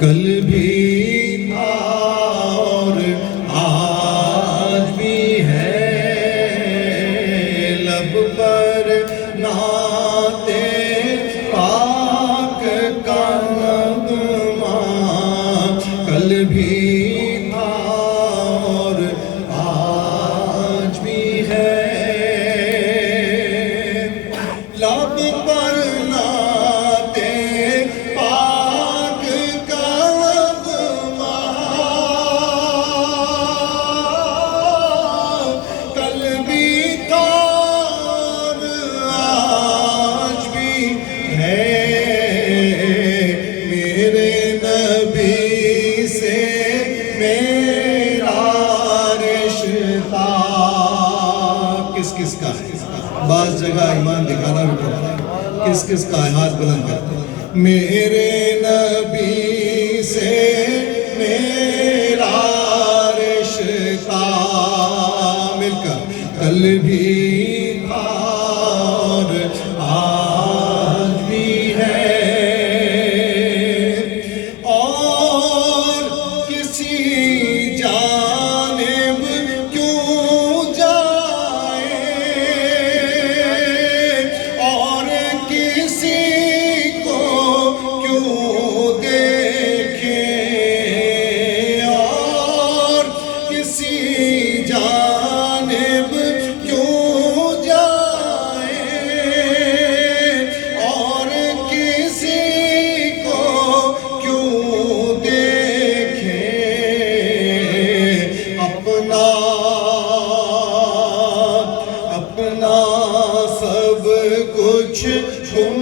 کل بھی تھا اور آج بھی ہے، لب پر نعت پاک کا نغمہ۔ کل بھی تھا اور آج بھی ہے، لب پر نعت پاک کا نغمہ۔ کل بھی تھا اور آج بھی ہے، میرے نبی سے میرا رشتہ۔ کس کس کا ہے؟ بعض جگہ ایمان دکھانا بھی پڑتا ہے، کس کس کا ہے؟ ہاتھ بلند کرتے ہیں۔ میرے نبی سے میرا رشتہ، مل کر کل بھی تھا اور آج بھی ہے، اور کسی جانب کیوں جائے، اور کسی کو کیوں دیکھے، اور کسی جانب کیوں جائے، اور کسی کو کیوں دیکھے۔ اپنا اپنا سب کچھ گم